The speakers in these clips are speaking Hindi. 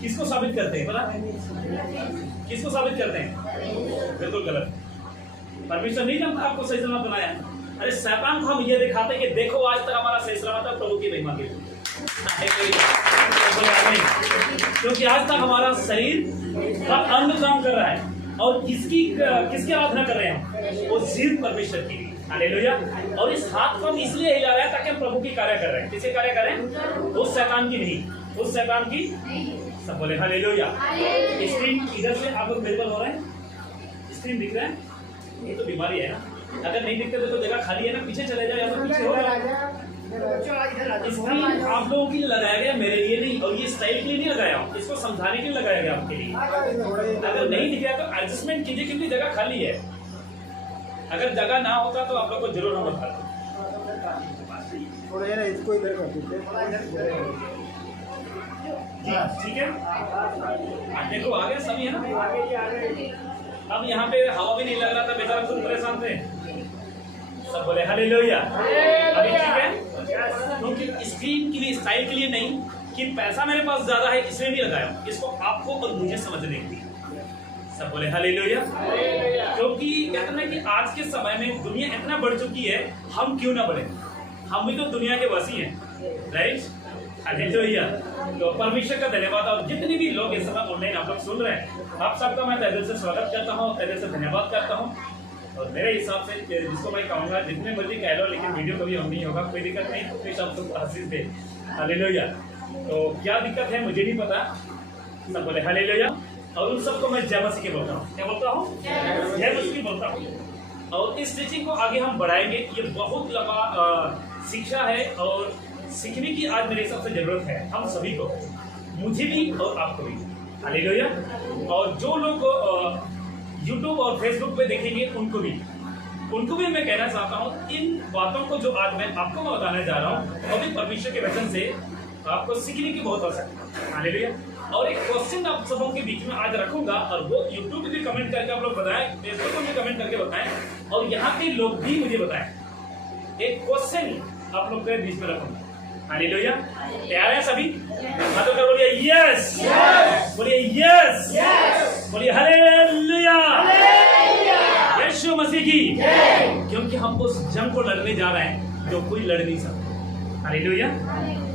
किसको साबित करते हैं? पता किसको साबित करते हैं? बिल्कुल गलत। परमेश्वर नहीं जानता आपको सही सलामत बनाया। अरे शैतान को हम ये दिखाते हैं कि देखो आज तक हमारा सही सलामत है, प्रभु की महिमा के लिए, क्योंकि आज तक हमारा शरीर का अंग काम कर रहा है और किसकी आराधना कर रहे हैं? वो सिर्फ परमेश्वर की। हालेलुया। और इस हाथ को हम इसलिए हिला रहे हैं ताकि हम प्रभु की कार्य कर रहे हैं। किसके कार्य करें? उस शैतान की नहीं, उस शैतान की। सब बोले हालेलुया। स्क्रीन इधर से आप लोग विजुअल हो रहे हैं? स्क्रीन दिख रहा है? ये तो बीमारी है ना। अगर नहीं दिखते तो जगह खाली है ना, पीछे चले जाओ या तो पीछे हो जाओ। स्क्रीन आप लोगों के लिए लगाया गया, मेरे लिए नहीं, और ये स्टाइल के लिए नहीं लगाया, इसको समझाने के लिए लगाया गया आपके लिए। अगर नहीं दिख रहा तो एडजस्टमेंट कीजिए, क्योंकि जगह खाली है। अगर जगह ना होता तो आप लोग को जरूर हम बताते। इसको इधर कर देते, ठीक है। देखो आ गया सभी है ना। अब यहाँ पे हवा भी नहीं लग रहा था, बेचारा खुद परेशान थे। सब बोले हालेलुया। अभी ठीक है, क्योंकि स्क्रीन के लिए, स्टाइल के लिए नहीं कि पैसा मेरे पास ज्यादा है इसलिए नहीं लगाया, इसको आपको और मुझे समझने के लिए। सब बोले हालेलुया। क्योंकि कहते हैं कि आज के समय में दुनिया इतना बढ़ चुकी है, हम क्यों ना बढ़े? हम भी तो दुनिया के वासी हैं, राइट? हालेलुया। तो परमेश्वर का धन्यवाद। और जितने भी लोग इस समय ऑनलाइन आप लोग सुन रहे हैं, आप सबका मैं तहे दिल से स्वागत करता हूँ, तहे दिल से धन्यवाद करता हूँ। और मेरे हिसाब से जिसको मैं कहूँगा, जितने मर्जी कह लो, लेकिन वीडियो कभी हम नहीं होगा, कोई दिक्कत नहीं, प्लीज आप लोग आशीष दे। हालेलुया। तो क्या दिक्कत है मुझे नहीं पता। सब बोले हालेलुया। और उन सबको मैं जय मसीह के बोलता हूँ। क्या बोलता हूँ? जय मसीह बोलता हूँ। और इस टीचिंग को आगे हम बढ़ाएंगे। ये बहुत लंबा शिक्षा है और सीखने की आज मेरे हिसाब से जरूरत है हम सभी को, मुझे भी और आपको भी। हालेलुया। और जो लोग YouTube और Facebook पे देखेंगे उनको भी मैं कहना चाहता हूँ, इन बातों को जो आज मैं आपको बताने जा रहा हूँ, वो भी परमेश्वर के वचन से आपको सीखने की बहुत आवश्यकता है। हालेलुया। और एक क्वेश्चन आप सबों के बीच में आज रखूंगा, और वो YouTube पे भी कमेंट करके आप लोग बताएं, Facebook पे भी कमेंट करके बताएं, और यहाँ के लोग भी मुझे बताएं। एक क्वेश्चन आप लोग के बीच में रखूंगा। हालेलुया। तैयार हैं सभी? हाथों कर बोलिए यस, बोलिए यस, बोलिए हालेलुया, यीशु मसीह की। क्योंकि हम उस जंग को लड़ने जा रहे हैं जो कोई लड़ नहीं सकता। हालेलुया।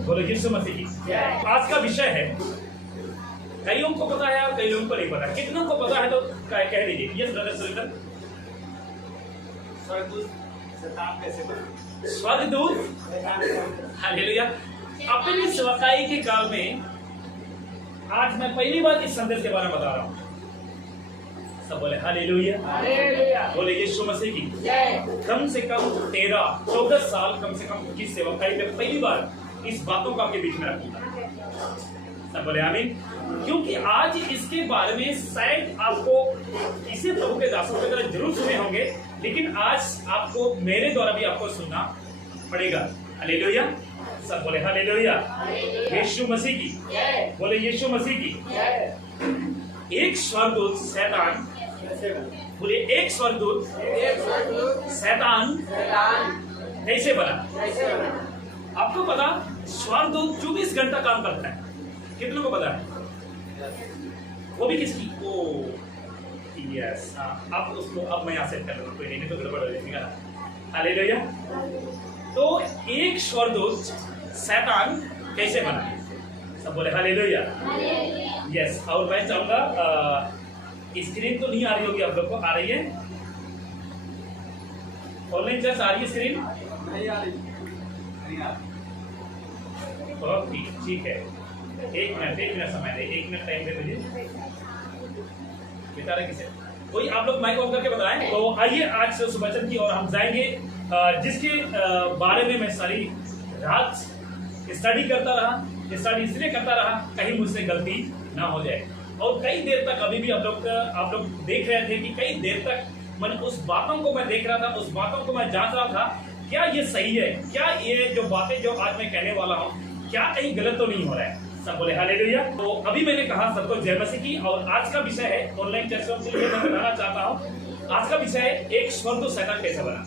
बोलो यीशु मसीह की। आज का विषय है, कईयों को पता है और कई लोगों को नहीं पता। कितनों को पता है तो कह दीजिए यस ब्रदर सुरेंद्र। स्वर्गदूत। हालेलुया। अपनी सेवकाई के काल में आज मैं पहली बार इस संदेश के बारे में बता रहा हूँ। सब बोले हालेलुया, बोले यीशु मसीह की। कम से कम 13-14 साल कम से कम की सेवकाई में पहली बार इस बातों को आपके बीच में रखूंगा। सब बोले आमीन। क्योंकि आज इसके बारे में शायद आपको किसी प्रभु के दासों की तरह जरूर सुने होंगे, लेकिन आज आपको मेरे द्वारा भी आपको सुनना पड़ेगा। हालेलुया। सब बोले हालेलुया, यीशु मसीह की। बोले यीशु मसीह की। एक स्वर्गदूत शैतान, बोले एक स्वर्गदूत शैतान कैसे बना? आपको पता स्वर्गदूत 24 घंटा काम करता है। कितनों को पता है? वो भी किसकी? ओ यस। अब उसको अब मैं यहाँ सेट कर दूँ, कोई नहीं तो गड़बड़ हो जाएगा। हालेलुया। तो एक स्वर्गदूत शैतान कैसे बना? सब बोले हालेलुया, यस। और मैं चाहूंगा स्क्रीन तो नहीं आ रही होगी आप लोग को, आ रही है? ऑनलाइन चर्च आ रही है स्क्रीन? नहीं आ रही। ओके ठीक है। एक मिनट समय दे, 1 मिनट टाइम दे मुझे। बेचारा किसे कोई आप लोग माइक ऑन करके बताएं। तो आइए आज से उस वचन की ओर हम जाएंगे जिसके बारे में मैं सारी रात स्टडी करता रहा। स्टडी इसलिए करता रहा कहीं मुझसे गलती ना हो जाए। और कई देर तक अभी भी आप लोग देख रहे थे कि कई देर तक मैंने उस बातों को मैं देख रहा था, उस बातों को मैं जांच रहा था, क्या ये सही है, क्या ये जो बातें जो आज मैं कहने वाला हूँ क्या कहीं गलत तो नहीं हो रहा है। सब बोले हालेलुया। तो अभी मैंने कहा सबको जय मसीह की। और आज का विषय है ऑनलाइन चर्चों से मैं बताना चाहता हूँ, आज का विषय है एक स्वर्गदूत शैतान कैसे बना।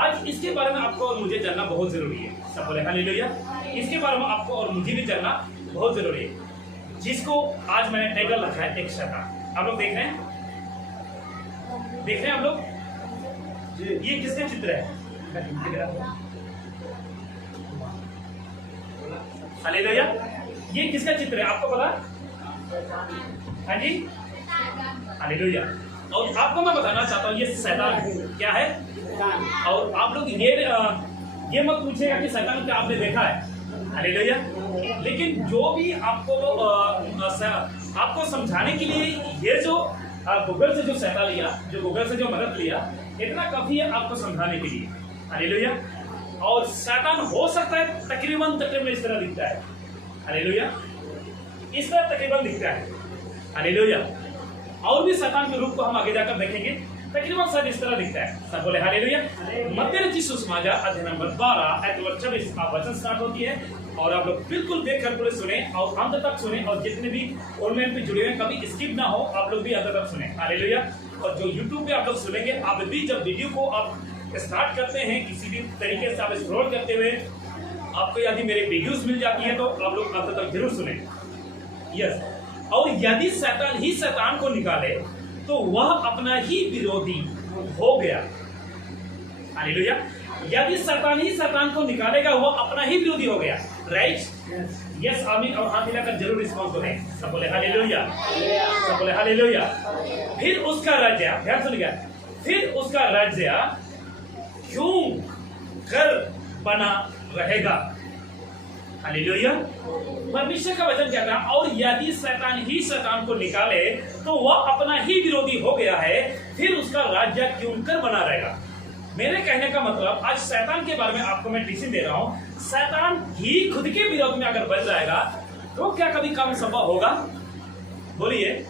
आज इसके बारे में आपको और मुझे जानना बहुत जरूरी है। सब बोले हालेलुया। इसके बारे में आपको और मुझे भी जानना बहुत जरूरी है। जिसको आज मैंने टाइटल रखा है एक शैतान। आप लोग देख रहे हैं? देख रहे हैं आप लोग? ये किसका चित्र है? हालेलुया। ये किसका चित्र है आपको पता? हाँ जी, हालेलुया। और आपको मैं बताना चाहता हूँ ये शैतान क्या है। और आप लोग ये मत पूछेगा कि शैतान क्या आपने देखा है, हालेलुया। लेकिन जो भी आपको समझाने के लिए ये जो गूगल से जो सहायता लिया, जो गूगल से जो मदद लिया, इतना काफी है आपको समझाने के लिए, हालेलुया। और शैतान हो सकता है तकरीबन इस तरह दिखता है, हालेलुया, इस तरह तकरीबन दिखता है, हालेलुया। और भी शैतान के रूप को हम आगे जाकर देखेंगे, तकरीबन सब इस तरह दिखता है। सब बोले हालेलुया। मत्ती रचित सुसमाचार अध्याय नंबर 12 आयत नंबर 26 वचन स्टार्ट होती है। और आप लोग बिल्कुल देखकर पूरे सुने और अंत तक सुने, और जितने भी ऑनलाइन पे जुड़े हैं कभी स्किप ना हो, आप लोग भी अंत तक सुने, हालेलुया। और जो यूट्यूब पे आप लोग सुनेंगे, आप भी जब वीडियो को आप स्टार्ट करते हैं किसी भी तरीके से आप स्क्रॉल करते हुए आपको यदि मेरे वीडियोस मिल जाती है तो आप लोग अंत तक जरूर सुने, यस। और यदि शैतान ही शैतान को निकाले तो वह अपना ही विरोधी हो गया, हालेलुया। यदि शैतान ही शैतान को निकालेगा वह अपना ही विरोधी हो गया, राइट? यस, आमीन। और हाथ हिलाकर जरूर रिस्पॉन्स करें। सब बोले हालेलुया, सब बोले हालेलुया। फिर उसका राज्य, ध्यान सुनिएगा, फिर उसका राज्य क्यों कर बना रहेगा, हालेलुया। परमेश्वर का वचन कहता है, और यदि शैतान ही शैतान को निकाले तो वह अपना ही विरोधी हो गया है, फिर उसका राज्य क्यों कर बना रहेगा। मेरे कहने का मतलब, आज शैतान के बारे में आपको मैं टीचिंग दे रहा हूं। शैतान ही खुद के विरोध में अगर बन जाएगा तो क्या कभी काम संभव होगा? बोलिए।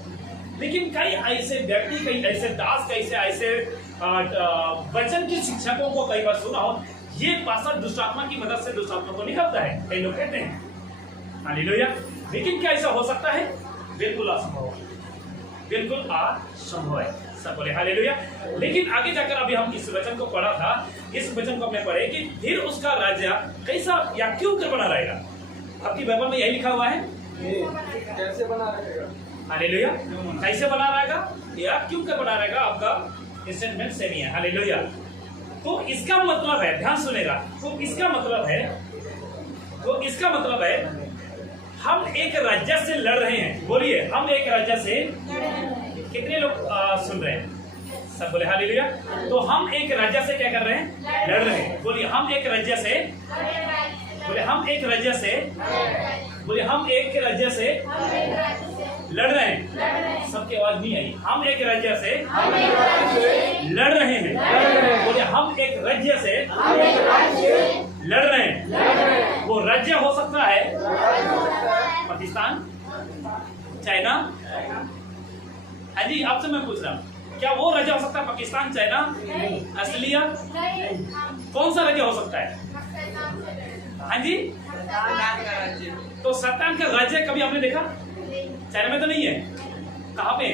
लेकिन कई ऐसे व्यक्ति, कई ऐसे दास, कई ऐसे वचन के शिक्षकों को कई बार सुना हो, ये पासा दुष्टात्मा की मदद से दुष्टात्मा को निकलता है, कई लोग कहते हैं, हालेलुया। लेकिन क्या ऐसा हो सकता है? बिल्कुल असंभव, बिल्कुल असंभव है। सब बोले हालेलुया। लेकिन आगे जाकर अभी हम इस वचन को पढ़ा था, इस वचन को हमने पढ़े कि फिर उसका राज्य कैसा या क्यों कर बना रहेगा। आपकी बाइबल में यही लिखा हुआ है, कैसे बना रहेगा, हालेलुया। कैसे बना रहेगा या क्यों कर बना रहेगा, आपका स्टेटमेंट सेम ही है, हालेलुया। तो इसका मतलब है, ध्यान सुनेगा, तो इसका मतलब है हम एक राज्य से लड़ रहे हैं। बोलिए, हम एक राज्य से, कितने लोग सुन रहे हैं? सब बोले हालेलुया। तो हम एक राज्य से क्या कर रहे हैं? लड़ रहे हैं। बोलिए, हम एक राज्य से, बोले हम एक राज्य से, बोले हम एक राज्य से लड़ रहे हैं। सबकी आवाज नहीं आई। हम एक राज्य से लड़ रहे हैं। बोले हम एक राज्य से लड़ रहे हैं। वो राज्य हो सकता है पाकिस्तान, चाइना। हाँ जी, आपसे मैं पूछ रहा हूँ, क्या वो राज्य हो सकता है पाकिस्तान, चाइना, ऑस्ट्रेलिया? कौन सा राज्य हो सकता है? हाँ जी, तो शैतान का राज्य कभी आपने देखा? चाइना में तो नहीं है, कहाँ पे?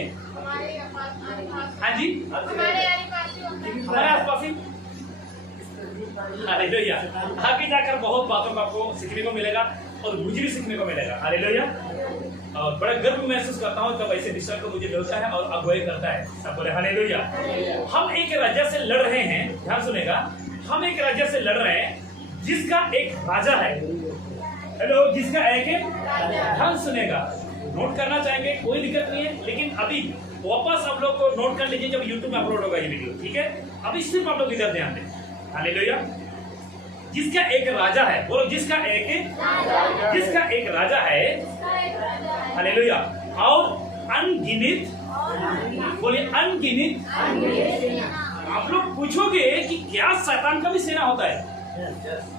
हाँ जी, हमारे आसपास ही। हालेलुया। आगे जाकर बहुत बातों का आपको सीखने को मिलेगा और मुझे भी सीखने को मिलेगा, हालेलुया। और बड़ा गर्व महसूस करता हूँ जब ऐसे विषय को मुझे मिलता है और अगुवाई करता है। सब बोले हालेलुया। हम एक राज्य से लड़ रहे हैं, ध्यान सुनेगा, हम एक राज्य से लड़ रहे हैं जिसका एक राजा है। हेलो, जिसका एक ध्यान सुनेगा, नोट करना चाहेंगे कोई दिक्कत नहीं है, लेकिन अभी वापस आप लोग को नोट कर लीजिए जब यूट्यूब में अपलोड होगा ये वीडियो, ठीक है? अभी सिर्फ आप लोग इधर ध्यान दें, हालेलुया। जिसका एक राजा है, बोलो जिसका एक राजा है, हालेलुया। और अनगिनित, बोलिए अनगिनित। आप लोग पूछोगे कि क्या शैतान का भी सेना होता है?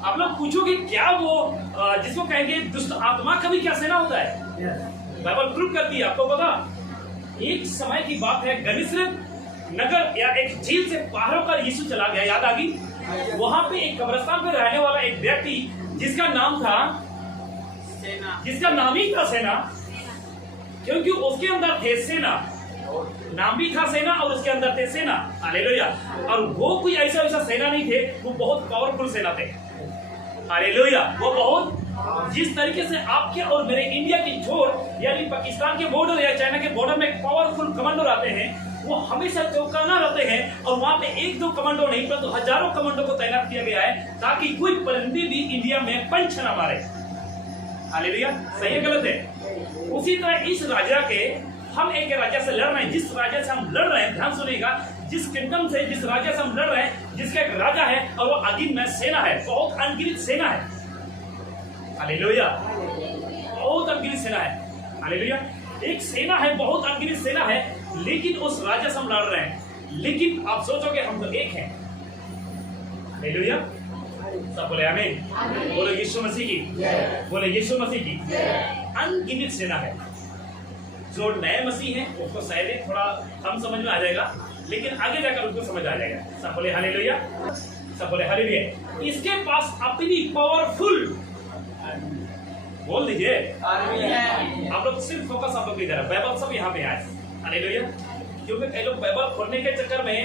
आप लोग पूछोगे क्या वो जिसको कहेंगे दुष्ट आत्मा का भी क्या सेना होता है? बाइबल प्रूव करती है, आपको पता। एक समय की बात है, गनीसरत नगर या एक झील से बाहर होकर यीशु चला गया, याद आ गई? वहां पे एक कब्रिस्तान पे रहने वाला एक व्यक्ति जिसका नाम था सेना, जिसका नाम ही था सेना, क्योंकि उसके अंदर थे सेना, नाम भी था सेना और उसके अंदर थे सेना, हालेलुया। और वो कोई ऐसा सेना नहीं थे, वो बहुत पावरफुल सेना थे, हालेलुया। वो बहुत जिस तरीके से आपके और मेरे इंडिया की जोड़ यानी पाकिस्तान के बॉर्डर या चाइना के बॉर्डर में पावरफुल कमांडो आते हैं, वो हमेशा चौकन्ना रहते हैं और वहां पे एक दो कमांडो नहीं परंतु हजारों कमांडो को तैनात किया गया है ताकि कोई परिंदे भी इंडिया में पंच न मारे। हालेलुया, सही है गलत है? उसी तरह इस राजा के हम एक राजा से लड़ रहे हैं, जिस राजा से हम लड़ रहे हैं, ध्यान सुनिएगा, जिस किंगडम से जिस राजा से हम लड़ रहे हैं, जिसका एक राजा है और वो अगिनत सेना है, बहुत अनगिनत सेना है। हालेलुया, बहुत अनगिनत सेना है। हालेलुया, एक सेना है, बहुत अनगिनत सेना है, लेकिन उस राजा से हम लड़ रहे हैं। लेकिन आप सोचोगे हम तो एक हैं। हालेलुया, सब बोले आमीन। बोले यीशु मसीह की, बोले यीशु मसीह की। अनगिनत सेना है। जो नए मसीह हैं उसको शायद ही थोड़ा कम समझ में आ जाएगा, लेकिन आगे जाकर उनको समझ आ जाएगा। सब बोले हालेलुया, सब बोले हालेलुया। इसके पास अपनी पावरफुल, बोल दीजिए आप लोग, सिर्फ फोकस आप लोग की तरफ, बाइबल सब यहाँ पे आए। हालेलुया, क्योंकि कई लोग बाइबल खोलने के चक्कर में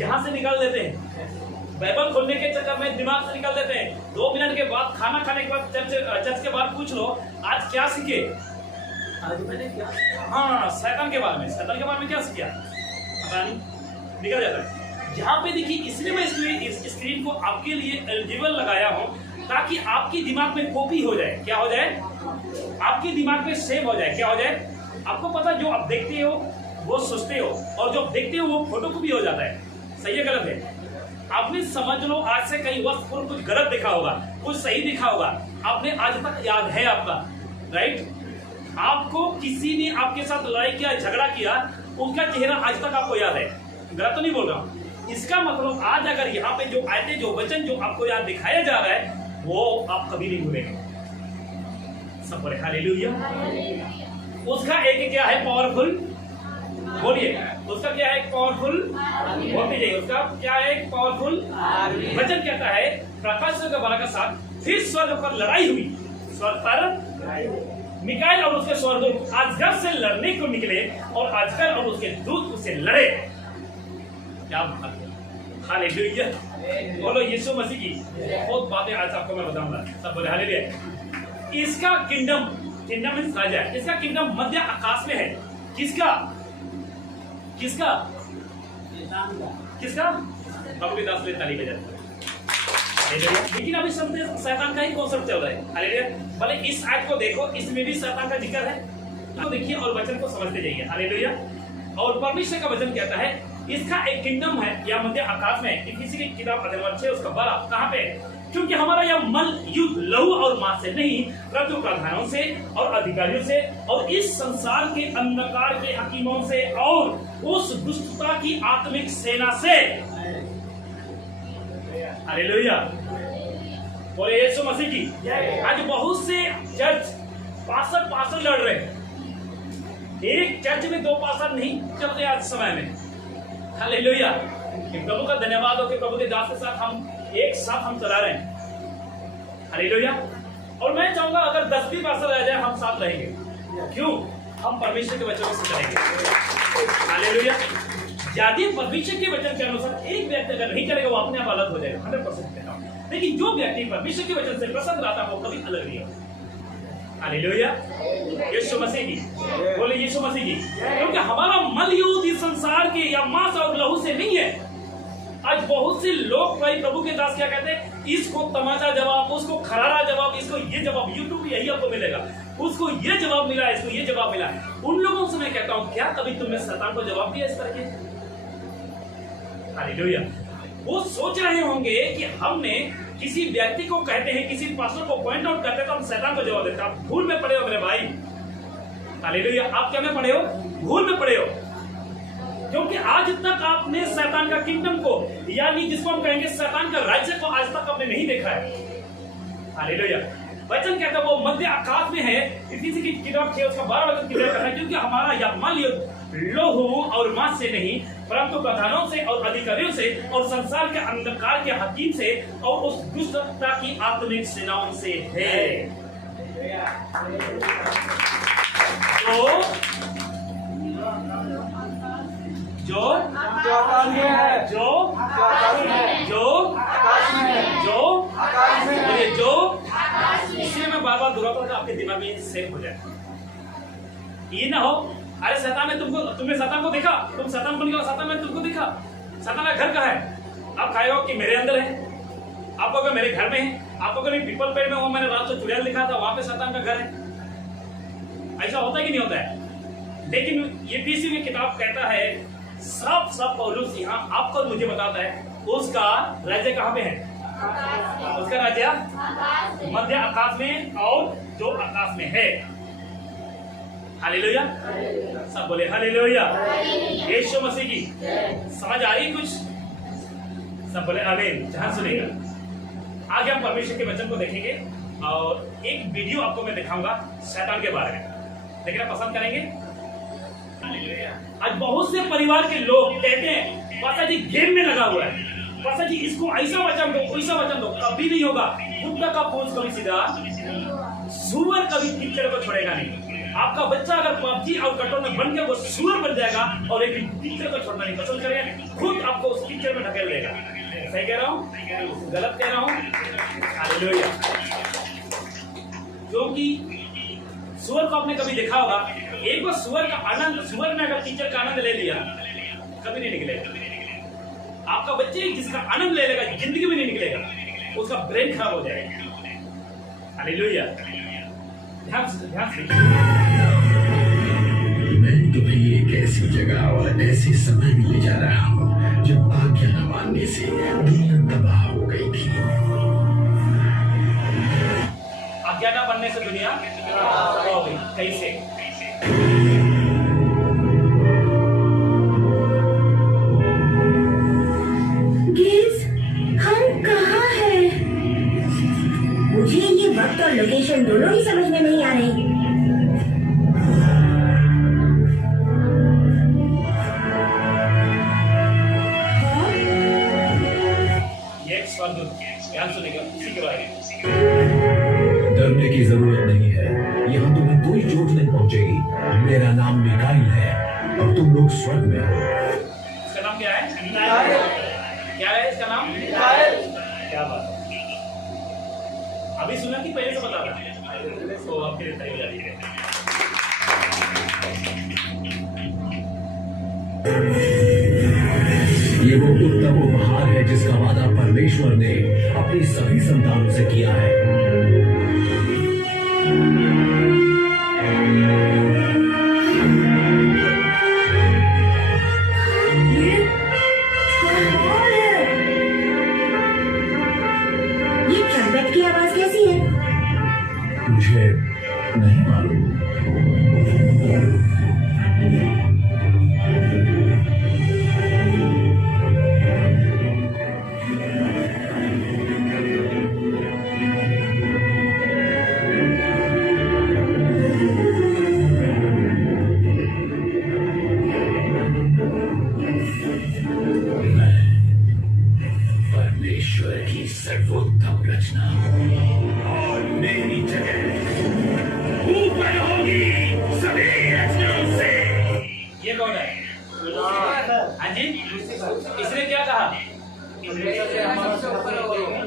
यहाँ से निकाल देते हैं, बाइबल खोलने के चक्कर में दिमाग से निकाल देते हैं। 2 मिनट के बाद, खाना खाने के बाद, चर्च के बाद पूछ लो आज क्या सीखे, आज मैंने क्या, हाँ शैतान के बारे में, शैतान के बारे में क्या सीखा, पता नहीं, निकल जाता है। यहाँ पे देखिए, इसलिए मैं इस स्क्रीन को आपके लिए एलिजिबल लगाया हूँ ताकि आपके दिमाग में कॉपी हो जाए। क्या हो जाए? आपके दिमाग में सेव हो जाए। क्या हो जाए? आपको पता, जो आप देखते हो वो सोचते हो, और जो आप देखते हो वो फोटो कॉपी हो जाता है। सही है गलत है? आपने समझ लो आज से कई वर्ष पूर्व कुछ गलत देखा होगा, कुछ सही दिखा होगा, आपने आज तक याद है आपका, राइट? आपको किसी ने आपके साथ लड़ाई किया, झगड़ा किया, उसका चेहरा आज तक आपको याद है। गलत तो नहीं बोल रहा हूँ। इसका मतलब आज अगर यहाँ पे जो आयतें, जो वचन जो आपको याद दिखाया जा रहा है, वो आप कभी नहीं भूलेंगे। सब बोले हालेलुया। उसका एक क्या है? पावरफुल। बोलिए, उसका क्या है? पावरफुल। बोलते जाइए, उसका क्या है? पावरफुल। वचन कहता है प्रकाश 12:7, फिर स्वर्ग पर लड़ाई हुई, स्वर्ग पर मिकाएल और उसके स्वर्गदूत अजगर से लड़ने को निकले और अजगर और उसके दूत उससे लड़े। क्या बात है? हालेलुया, बोलो यीशु मसीह की। बहुत बातें आज आपको मैं बताऊंगा। सब बोले हालेलुया। इसका किंगडम, किंगडम मींस राजा, इसका किंगडम मध्य आकाश में है। किसका? किसका? किसका? प्रभु के दास ताली बजाते। लेकिन अभी शैतान का ही कॉन्सेप्ट चल रहा है। हालेलुया। भले इस आयत को देखो, इसमें भी शैतान का जिक्र है, तो देखिए और वचन को समझते जाइए। हालेलुया। और परमेश्वर का वचन कहता है इसका एक किंगडम है या मध्य आकाश में। इफिसी की किताब अध्याय 6 उसका 12 कहाँ पे? क्योंकि हमारा यह मल युद्ध लहू और मांस से नहीं परंतु प्रधानों से और अधिकारियों से और इस संसार के अंधकार के हकीमों से और उस दुष्टता की आत्मिक सेना से। हालेलुया, बोले यीशु मसीह की। आज बहुत से चर्च पास्टर लड़ रहे हैं। एक चर्च में 2 पास्टर नहीं चलते आज समय में। हालेलुया, प्रभु का धन्यवाद हो कि प्रभु के दास के साथ हम एक साथ हम चला रहे हैं। हालेलुया। और मैं चाहूंगा अगर 10 भी पास्टर रह जाए हम साथ रहेंगे। क्यों? हम परमेश्वर के वचनों से चलेंगे। हालेलुया। यदि परमेश्वर के वचन के अनुसार एक व्यक्ति अगर नहीं चलेगा वो अपने आप अलग हो जाएगा, 100% कहता हूं। लेकिन जो व्यक्ति परमेश्वर के वचन से प्रसन्न रहता है वो कभी अलग नहीं होगा। हालेलुया, यीशु मसीह की। बोले यीशु मसीह की। क्योंकि हमारा मल युद्ध इस संसार के या मांस और लहू से नहीं है। आज बहुत से लोग भाई प्रभु के दास क्या कहते हैं, इसको तमाचा जवाब, उसको खरारा जवाब, इसको ये जवाब, यूट्यूब यही आपको मिलेगा, उसको ये जवाब मिला, इसको ये जवाब मिला। उन लोगों से मैं कहता हूं क्या कभी तुमने शैतान को जवाब दिया इस तरह के? हालेलुया। वो सोच रहे होंगे कि हमने किसी व्यक्ति को कहते हैं, किसी पास्टर को पॉइंट आउट करते हैं तो हम शैतान को जवाब देते हैं। आप भूल में पड़े हो मेरे भाई। हालेलुया। आप क्या में पड़े हो? भूल में पड़े हो। क्योंकि आज तक आपने शैतान का किंगडम को, यानी जिसको हम कहेंगे शैतान का राज्य को आज तक आपने नहीं देखा है। हालेलुया। वचन कहता है वो मध्य आकाश में है। इफिसी की किताब 6 उसका 12 वचन क्लियर करना है, क्योंकि हमारा यह मल युद्ध लोहू और मांस से नहीं परंतु प्रधानों से और अधिकारियों से और संसार के अंधकार के हकीम से और उस दुष्टता की आत्मिक सेनाओं से है। आपके दिमाग में सेट हो जाए। ये ना हो अरे शैतान ने तुमने शैतान को देखा, तुम शैतान बन गए, शैतान ने तुमको देखा। शैतान का घर कहाँ है? आप खाए हो कि मेरे अंदर है, आप लोग मेरे घर में है, आप लोग पीपल पेड़ में हो, मैंने रात को चुड़ैल लिखा था, वहां पे शैतान का घर है। ऐसा होता है कि नहीं होता है? लेकिन ये पीसी की किताब कहता है साफ साफ पौलुस यहाँ आपको और मुझे बताता है उसका राज्य कहाँ पे है? उसका राज्य मध्य आकाश में, और जो आकाश में है। हालेलुया, सब बोले हालेलुया। यीशु मसीह की समझ आ रही कुछ? सब बोले आमीन। ध्यान सुनिएगा, आगे हम परमेश्वर के वचन को देखेंगे और एक वीडियो आपको मैं दिखाऊंगा शैतान के बारे में। लेकिन आप पसंद करेंगे? आज बहुत से परिवार के लोग कहते हैं पापा जी गेम में लगा हुआ है, पापा जी इसको ऐसा वचन दो, वैसा वचन दो। कभी नहीं होगा। कुत्ता का पूंछ कभी सीधा, सुअर कभी कीचड़ को छोड़ेगा नहीं। आपका बच्चा अगर पबजी और कटोर में बन के वो सुअर बन जाएगा और एक कीचड़ को छोड़ना नहीं पसंद करेगा, खुद आपको उस कीचड़ में ढकेल देगा। सही कह रहा हूँ? गलत कह रहा हूँ? हालेलुया। क्योंकि सुअर को आपने कभी देखा होगा, एक बार सुअर का आनंद, सुअर ने अगर कीचड़ का आनंद ले लिया कभी नहीं निकलेगा। आपका बच्चे जिसका आनंद ले लेगा जिंदगी में नहीं निकलेगा, उसका ब्रेन खराब हो जाएगा। हालेलुया। ध्यान से मैं तुम्हें एक ऐसी जगह और ऐसे समय में ले जा रहा हूँ जब आज्ञा न मानने से दुनिया तबाह हो गई थी। आज्ञा न मानने से दुनिया तबाह हो गई। कैसे? गिल्स, हम कहाँ हैं? मुझे ये वक्त और लोकेशन दोनों ही समझ में नहीं आ रही। ध्यान सुनिएगा, इसी के बारे में। डरने की जरूरत नहीं है, यहाँ तुम्हें कोई चोट नहीं पहुंचेगी। मेरा नाम मिकाइल है और तुम लोग स्वर्ग में हो। इसका नाम क्या है? क्या है इसका नाम? क्या बात है, अभी सुना कि पहले से बता रहा? तो आपके लिए तैयारी हो जाती है। ये वो उत्तम उपहार है जिसका वादा परमेश्वर ने अपनी सभी संतानों से किया है। ये ट्रम्पेट की आवाज कैसी है? मुझे नहीं मालूम। परमेश्वर की सर्वोत्तम रचना और मेरी जगह ऊपर होगी सभी रचनाओं से। ये कौन है? हाँ जी, इसने क्या कहा?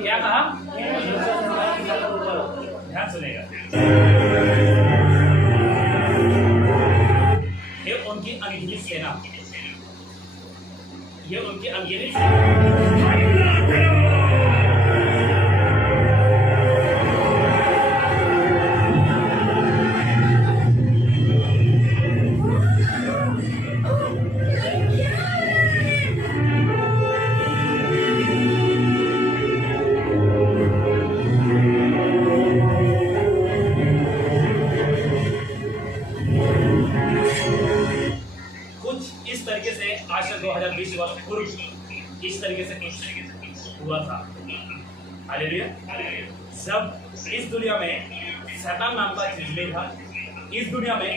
क्या कहा? ध्यान सुनेगा। ये उनकी अनगिनत सेना, ये उनकी अनगिनत सेना। इस तरीके से आज से 2020 वर्ष पूर्व इस तरीके से कुछ हुआ था। हालेलुया। जब इस दुनिया में शैतान नाम का चीज नहीं था, इस दुनिया में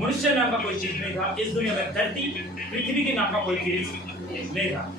मनुष्य नाम का कोई चीज नहीं था, इस दुनिया में धरती पृथ्वी के नाम का कोई चीज नहीं था।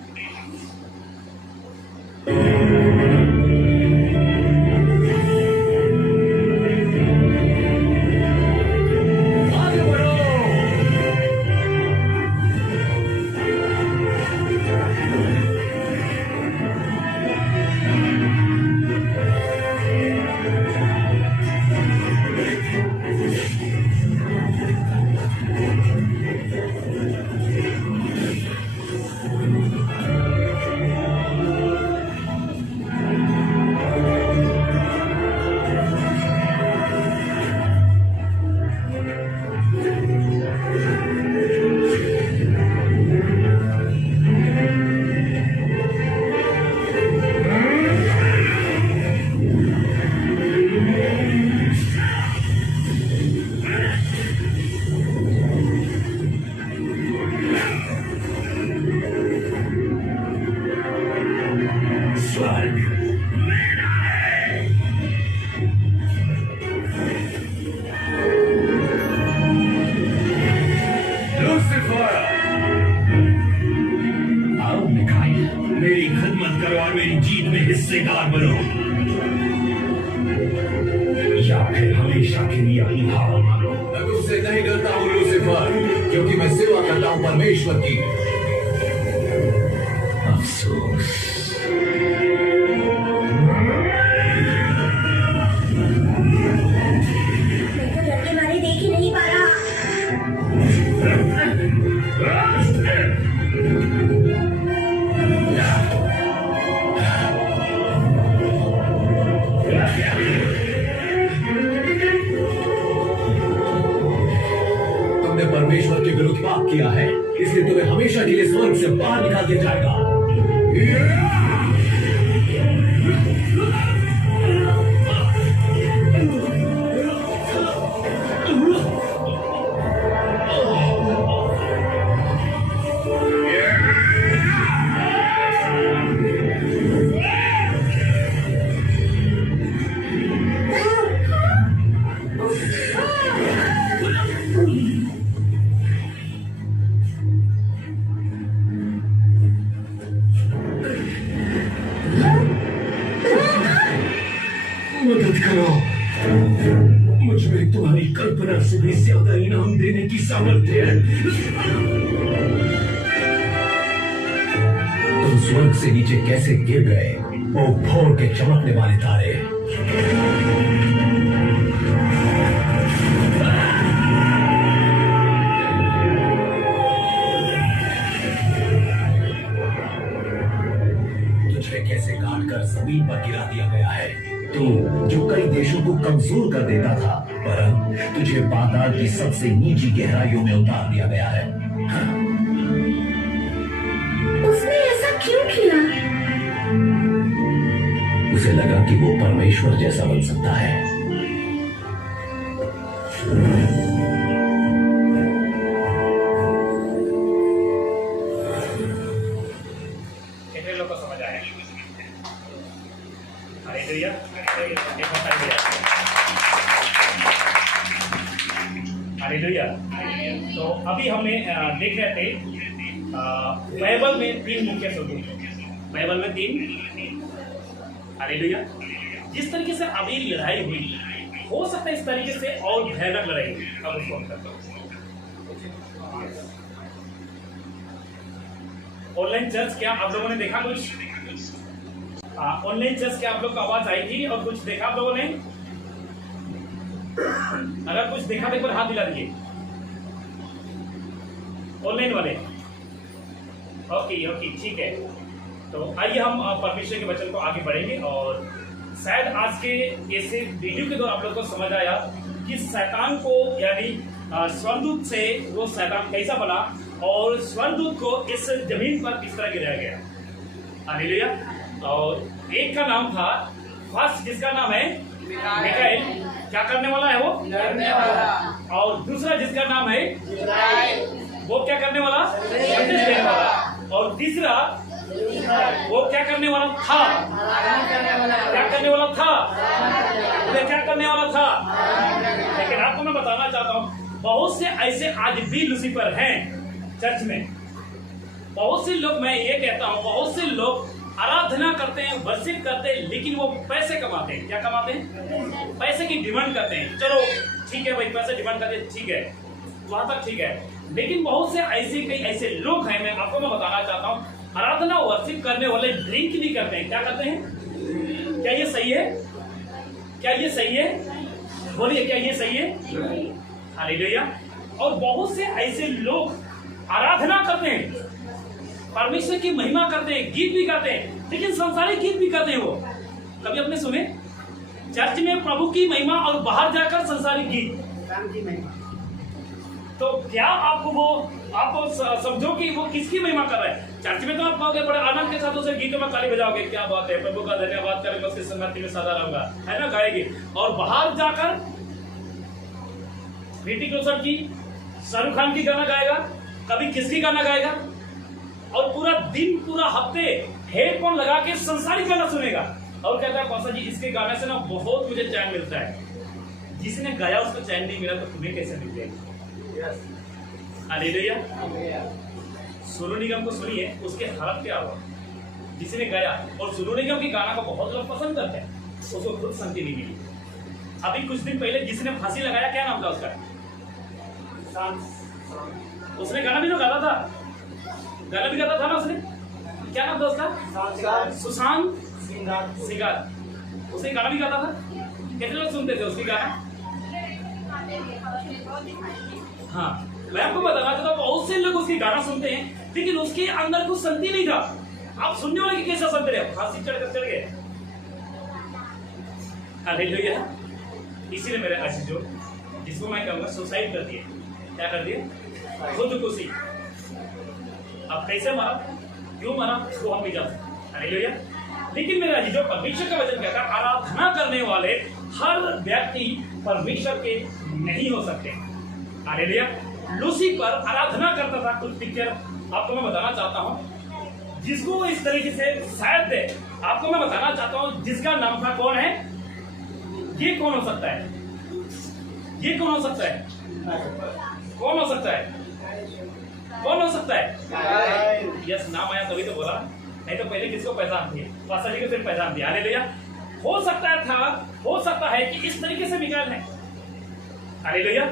हिस्सेदार बनो या फिर हमेशा के लिए अपनी हार मानो। मैं तुमसे नहीं डरता हूँ लूसीफर, क्योंकि मैं सेवा करता हूँ परमेश्वर की। अफसोस मैं तो डर के मारे देख ही नहीं पा रहा। तुमने परमेश्वर के विरुद्ध पाप किया है, इसलिए तुम्हें हमेशा के लिए स्वर्ग से बाहर निकाल दिया जाएगा। मदद करो, मुझ में तुम्हारी कल्पना से भी ज्यादा इनाम देने की सामर्थ्य है। तुम स्वर्ग से नीचे कैसे गिर गए, ओ भोर के चमकने वाले तारे। तुझे कैसे काट कर जमीन पर गिरा दिया गया है, तू जो कई देशों को कमजोर कर देता था, पर तुझे पाताल की सबसे नीची गहराइयों में उतार दिया गया है। उसने ऐसा क्यों किया? उसे लगा कि वो परमेश्वर जैसा बन सकता है। कितने लोग को समझ आया? हालेलुया। हालेलुया। तो अभी हमने देख रहे थे बाइबल में 3 मुख्य स्वरूप, बाइबल में 3। हालेलुया। जिस तरीके से अभी लड़ाई हुई, हो सकता है इस तरीके से और भयानक लड़ाई हुई। अब उसको हम करते हैं। ऑनलाइन चर्च, क्या आप लोगों ने देखा कुछ? ऑनलाइन चर्च क्या आप लोग को आवाज आई थी और कुछ देखा आप लोगों ने? अगर कुछ देखा तो एक बार हाथ दिला दीजिए ऑनलाइन वाले। ओके ओके, ठीक है। तो आइए हम परमेश्वर के वचन को आगे बढ़ेंगे और शायद आज के ऐसे वीडियो के द्वारा आप लोग को समझ आया कि शैतान को, यानी स्वर्गदूत से वो शैतान कैसा बना और स्वर्गदूत को इस जमीन पर किस तरह गिराया गया। हालेलुया। और एक का नाम था फर्स्ट, जिसका नाम है मिकाएल, क्या करने वाला है वो? लड़ने वाला। और दूसरा जिसका नाम है वो क्या करने वाला? संदेश देने वाला। और तीसरा वो क्या करने वाला था? क्या करने वाला था? वो क्या करने वाला था? लेकिन आपको मैं बताना चाहता हूँ, बहुत से ऐसे आज भी लूसीफर हैं चर्च में। बहुत से लोग, मैं ये कहता हूँ, बहुत से लोग आराधना करते हैं, वर्शिप करते हैं, लेकिन वो पैसे कमाते हैं। क्या कमाते हैं? पैसे की डिमांड करते हैं। चलो ठीक है भाई, पैसे डिमांड करते हैं, ठीक है, वहां तक ठीक है। लेकिन बहुत से ऐसे कई ऐसे लोग हैं, मैं आपको मैं बताना चाहता हूँ, आराधना वर्शिप करने वाले ड्रिंक भी करते हैं। क्या करते हैं? क्या ये सही है? क्या ये सही है? बोलिए, क्या ये सही है? हालेलुया। और बहुत से ऐसे लोग आराधना करते हैं, परमेश्वर की महिमा करते हैं, गीत भी गाते हैं, लेकिन संसारिक गीत भी करते हैं। वो कभी आपने सुने चर्च में प्रभु की महिमा और बाहर जाकर संसारिक गीत? तो क्या आपको वो, आप समझो कि वो किसकी महिमा कर रहा है? चर्च में तो आप कहोगे बड़े आनंद के साथ उसे गीतों में ताली बजाओगे, क्या बात है, प्रभु का धन्यवाद करें, बस इस संगति में सदा रहूंगा, है ना, गाएगी। और बाहर जाकर ऋतिक रोशन की, शाहरुख खान की गाना गाएगा, कभी किसकी गाना गाएगा, और पूरा दिन पूरा हफ्ते हेडफोन लगा के संसारिक गाना सुनेगा और कहता है पासा जी इसके गाने से ना बहुत मुझे चैन मिलता है। जिसने गाया उसको चैन नहीं मिला तो तुम्हें कैसे मिल जाएगी? हालेलुया। सोनू निगम को सुनिए, उसके हालत क्या हुआ, किसी ने गाया और सुनने क्योंकि गाना को बहुत लोग पसंद करते हैं, उसको खुद शांति नहीं मिली। अभी कुछ दिन पहले जिसने फांसी लगाया, क्या नाम था उसका? उसने गाना भी तो गाता था, गाना भी गाता था ना उसने, क्या नाम था उसका? सुशांत सिंगार। उसने गाना भी गाता था। कितने लोग सुनते थे उसकी गाना? हाँ, मैं आपको बताना चाहता हूँ बहुत से लोग उसकी गाना सुनते हैं, लेकिन उसके अंदर कुछ शांति नहीं था। आप सुनने वाले की कैसा शांति रहे? फांसी चढ़कर चढ़ गए। हालेलुया। इसीलिए मेरे अजीजों, जिसको मैं कहूँगा सुसाइड कर दिए। क्या कर दिए? खुदकुशी। अब कैसे मारा, क्यों मारा, उसको हम भी जानते हैं। हालेलुया। लेकिन मेरे अजीजों, परमेश्वर का वचन कहता है आराधना करने वाले हर व्यक्ति परमेश्वर के नहीं हो सकते। हालेलुया। लूसीफर आराधना करता था। कुछ पिक्चर आपको मैं बताना चाहता हूँ, जिसको इस तरीके से शायद आपको मैं बताना चाहता हूँ, जिसका नाम था, कौन है ये? कौन हो सकता है ये? कौन हो सकता है? कौन हो सकता है? कौन हो सकता है? यस, नाम आया तभी तो बोला, नहीं तो पहले किसको पहचान थी? पास्टर जी को सिर्फ पहचान थी। हालेलुया। हो सकता है कि इस तरीके से मिकाएल है। हालेलुया।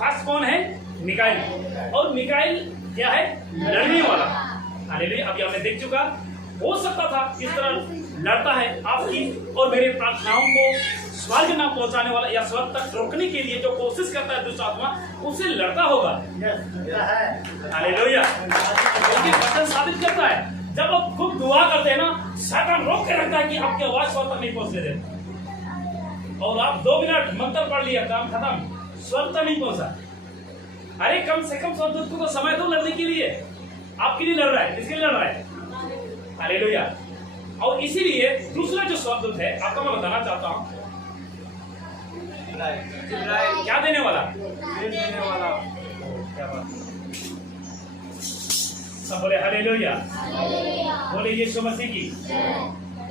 फर्स्ट कौन है? मिकाएल। और मिकाएल क्या है? लड़ने वाला। हालेलुया। अभी हमने देख चुका, हो सकता था इस तरह लड़ता है आपकी और मेरे प्रार्थनाओं को स्वर्ग ना पहुंचाने वाला या स्वर्ग तक रोकने के लिए जो कोशिश करता है दुष्ट आत्मा, उससे लड़ता होगा। हालेलुया। क्योंकि वचन साबित करता है, जब आप खुद दुआ करते हैं ना, शैतान रोक के रखता है कि आपकी आवाज स्वर्ग तक नहीं पहुंचने दे। और आप 2 मिनट मंत्र पढ़ लिया, काम खत्म, स्वर्ग तक नहीं पहुंचा। अरे कम से कम स्वर्गदूत को तो समय दो लड़ने के लिए। आपके लिए लड़ रहा है, किसके लिए लड़ रहा है? हालेलुया। और इसीलिए दूसरा जो स्वर्गदूत है, आपको मैं बताना चाहता हूं, क्या देने वाला? क्या बात। सब बोले हालेलुया। बोले यीशु मसीह की,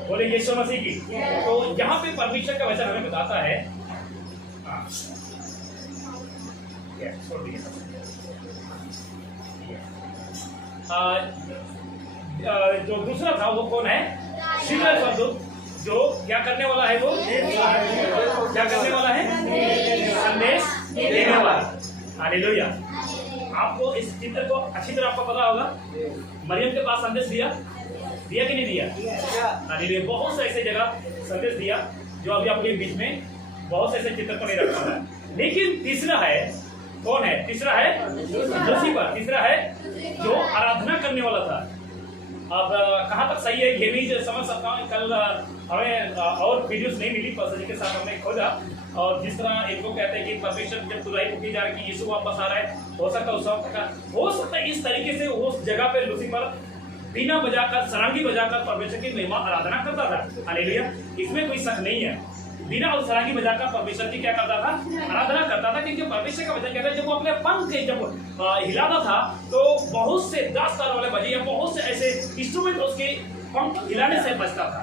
बोले यीशु मसीह की। तो यहाँ पे परमेश्वर का वचन हमें बताता है, छोड़ दिए, जो दूसरा था वो कौन है? शीतल स्वर्गदूत, जो क्या करने वाला है? वो क्या करने वाला है? संदेश देने वाला। हालेलुया। आपको इस चित्र को अच्छी तरह आपको पता होगा, मरियम के पास संदेश दिया कि नहीं दिया? हालेलुया। बहुत से ऐसे जगह संदेश दिया जो अभी आपके बीच में बहुत से ऐसे चित्र को नहीं रखा है। लेकिन तीसरा है, कौन है? तीसरा है लूसीफर। तीसरा है जो आराधना करने वाला था। अब कहाँ तक सही है ये भी समझ सकता हूँ। कल हमें और वीडियोस नहीं मिली, पास्टर जी के साथ हमने खोजा, और जिस तरह इनको कहते हैं कि परमेश्वर जब तुराई की जा रही है, यीशु वापस आ रहा है, हो सकता है उस वक्त का, हो सकता है इस तरीके से उस जगह पे लूसीफर बीना बजाकर, सरांगी बजाकर परमेश्वर की महिमा आराधना करता था। हालेलुया। इसमें कोई शक नहीं है। बिना और सरांगी बजाकर परमेश्वर की क्या करता था? आराधना करता था। क्योंकि परमेश्वर का वचन कहता है, जब वो अपने पंख जब हिलाता था तो बहुत से 10 तार वाले बजे या बहुत से ऐसे इंस्ट्रूमेंट उसके पंख हिलाने से बजता था,